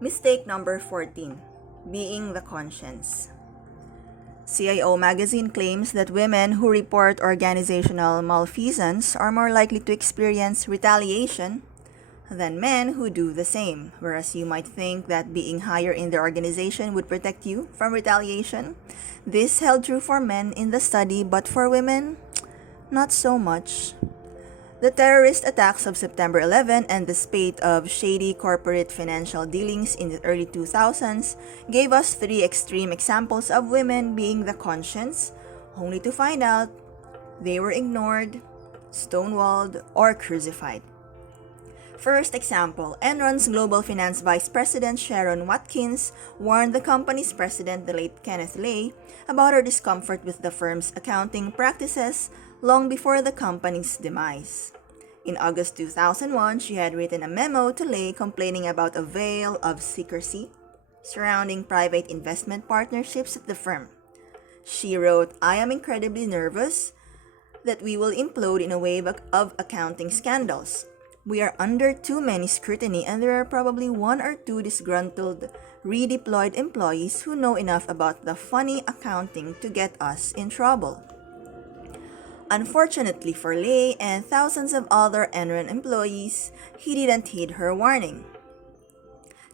Mistake number 14. Being the conscience. CIO magazine claims that women who report organizational malfeasance are more likely to experience retaliation than men who do the same, whereas you might think that being higher in the organization would protect you from retaliation. This held true for men in the study, but for women, not so much. The terrorist attacks of September 11 and the spate of shady corporate financial dealings in the early 2000s gave us three extreme examples of women being the conscience, only to find out they were ignored, stonewalled, or crucified. First example, Enron's Global Finance Vice President Sharon Watkins warned the company's president, the late Kenneth Lay, about her discomfort with the firm's accounting practices long before the company's demise. In August 2001, she had written a memo to Lay complaining about a veil of secrecy surrounding private investment partnerships at the firm. She wrote, "I am incredibly nervous that we will implode in a wave of accounting scandals. We are under too many scrutiny, and there are probably one or two disgruntled, redeployed employees who know enough about the funny accounting to get us in trouble." Unfortunately for Lay and thousands of other Enron employees, he didn't heed her warning.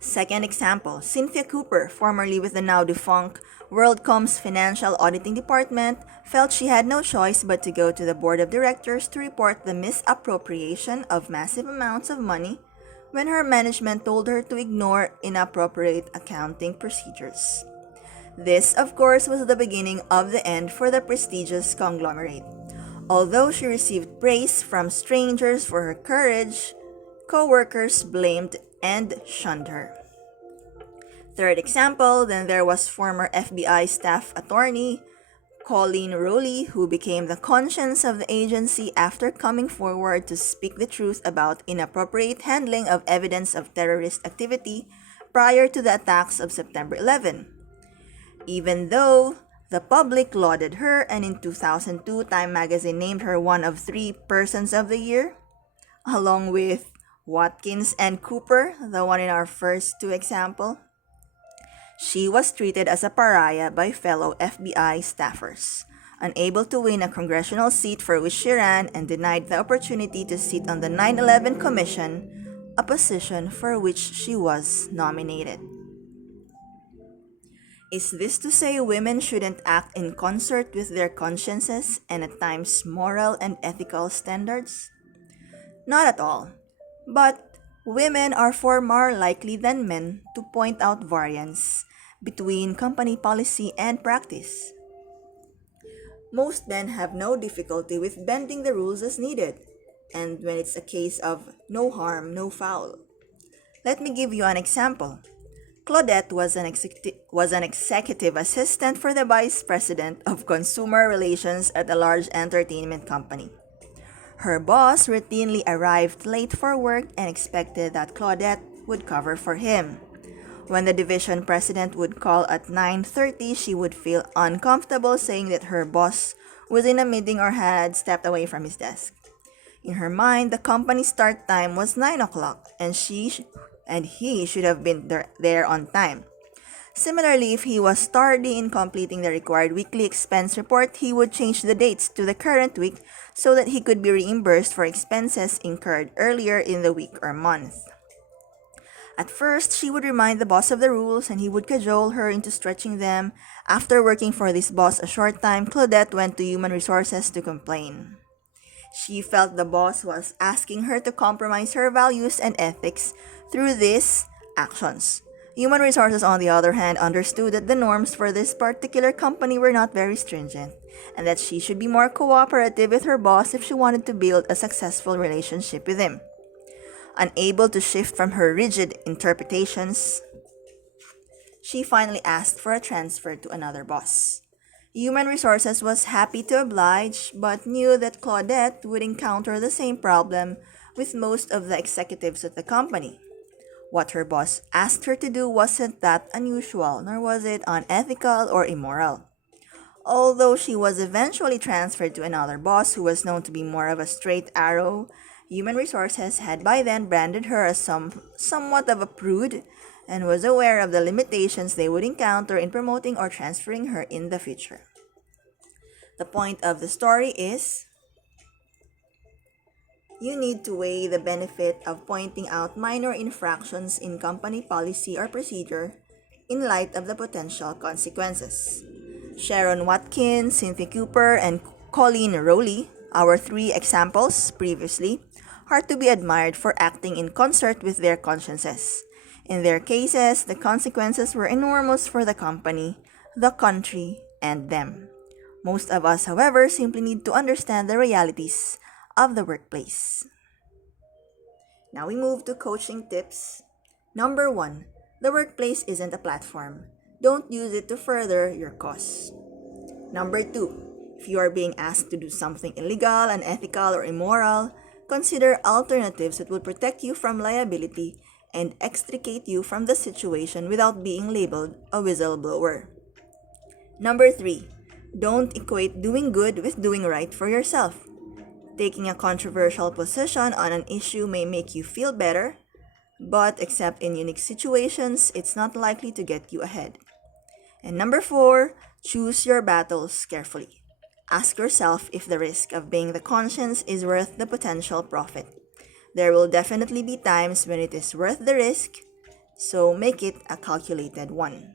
Second example, Cynthia Cooper, formerly with the now defunct WorldCom's financial auditing department, felt she had no choice but to go to the board of directors to report the misappropriation of massive amounts of money when her management told her to ignore inappropriate accounting procedures. This, of course, was the beginning of the end for the prestigious conglomerate. Although she received praise from strangers for her courage, co-workers blamed and shunned her. Third example, then there was former FBI staff attorney Colleen Rowley, who became the conscience of the agency after coming forward to speak the truth about inappropriate handling of evidence of terrorist activity prior to the attacks of September 11. Even though the public lauded her, and in 2002, Time magazine named her one of 3 persons of the year, along with Watkins and Cooper, the one in our first 2 example, she was treated as a pariah by fellow FBI staffers, unable to win a congressional seat for which she ran, and denied the opportunity to sit on the 9/11 Commission, a position for which she was nominated. Is this to say women shouldn't act in concert with their consciences and at times moral and ethical standards? Not at all. But women are far more likely than men to point out variance between company policy and practice. Most men have no difficulty with bending the rules as needed, and when it's a case of no harm, no foul. Let me give you an example. Claudette was an executive assistant for the vice president of consumer relations at a large entertainment company. Her boss routinely arrived late for work and expected that Claudette would cover for him. When the division president would call at 9:30, she would feel uncomfortable saying that her boss was in a meeting or had stepped away from his desk. In her mind, the company's start time was 9 o'clock, and he should have been there on time. Similarly, if he was tardy in completing the required weekly expense report, he would change the dates to the current week so that he could be reimbursed for expenses incurred earlier in the week or month. At first, she would remind the boss of the rules, and he would cajole her into stretching them. After working for this boss a short time, Claudette went to Human Resources to complain. She felt the boss was asking her to compromise her values and ethics through these actions. Human Resources, on the other hand, understood that the norms for this particular company were not very stringent, and that she should be more cooperative with her boss if she wanted to build a successful relationship with him. Unable to shift from her rigid interpretations, she finally asked for a transfer to another boss. Human Resources was happy to oblige, but knew that Claudette would encounter the same problem with most of the executives at the company. What her boss asked her to do wasn't that unusual, nor was it unethical or immoral. Although she was eventually transferred to another boss who was known to be more of a straight arrow Human Resources had by then branded her as somewhat of a prude and was aware of the limitations they would encounter in promoting or transferring her in the future. The point of the story is you need to weigh the benefit of pointing out minor infractions in company policy or procedure in light of the potential consequences. Sharon Watkins, Cynthia Cooper, and Colleen Rowley, our three examples previously, are to be admired for acting in concert with their consciences. In their cases, the consequences were enormous for the company, the country, and them. Most of us, however, simply need to understand the realities of the workplace. Now we move to coaching tips. Number one, the workplace isn't a platform. Don't use it to further your cause. Number two, if you are being asked to do something illegal, unethical, or immoral, consider alternatives that will protect you from liability and extricate you from the situation without being labeled a whistleblower. Number three, don't equate doing good with doing right for yourself. Taking a controversial position on an issue may make you feel better, but except in unique situations, it's not likely to get you ahead. And number four, choose your battles carefully. Ask yourself if the risk of being the conscience is worth the potential profit. There will definitely be times when it is worth the risk, so make it a calculated one.